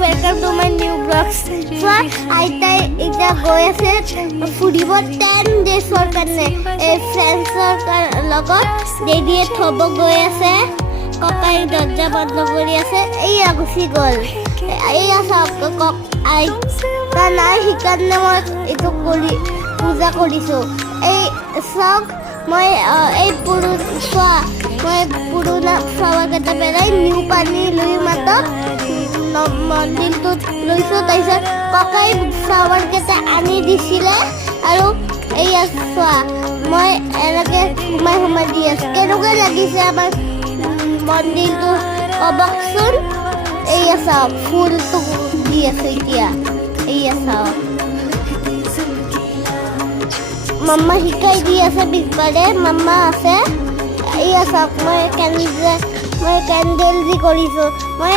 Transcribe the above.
Welcome to my new blogs. আইতাই এতিয়া গৈ আছে ফুৰিব 10 ডেজৰ কাৰণে ফ্ৰেণ্ডছৰ লগত দেদিয়ে থ'ব গৈ আছে। ককাই দৰ্জা বন্ধ কৰি আছে, এইয়া গুচি গ'ল। এইয়া চাওক আইতা নাই, সেইকাৰণে মই এইটো পূজা কৰিছোঁ। এই চাওক মই এই পুৰণা ফ্লাৱাৰকেইটা পেলাই নিউ পানী লৈ মাত্ৰ মন্দিৰটোত লৈছোঁ। তাৰপিছত ককাই ফ্লাৱাৰকেইটা আনি দিছিলে আৰু এইয়া চোৱা মই এনেকৈ সোমাই দি আছোঁ। কেনেকুৱা লাগিছে আমাৰ মন্দিৰটো ক'বচোন। এইয়া চাওক ফুলটো দি আছোঁ এতিয়া। এইয়া চাওক মাম্মা শিকাই দি আছে পিছবাৰে, মাম্মা আছে। এইয়া চাওক মই কেণ্ডেল দি কৰিছোঁ। মই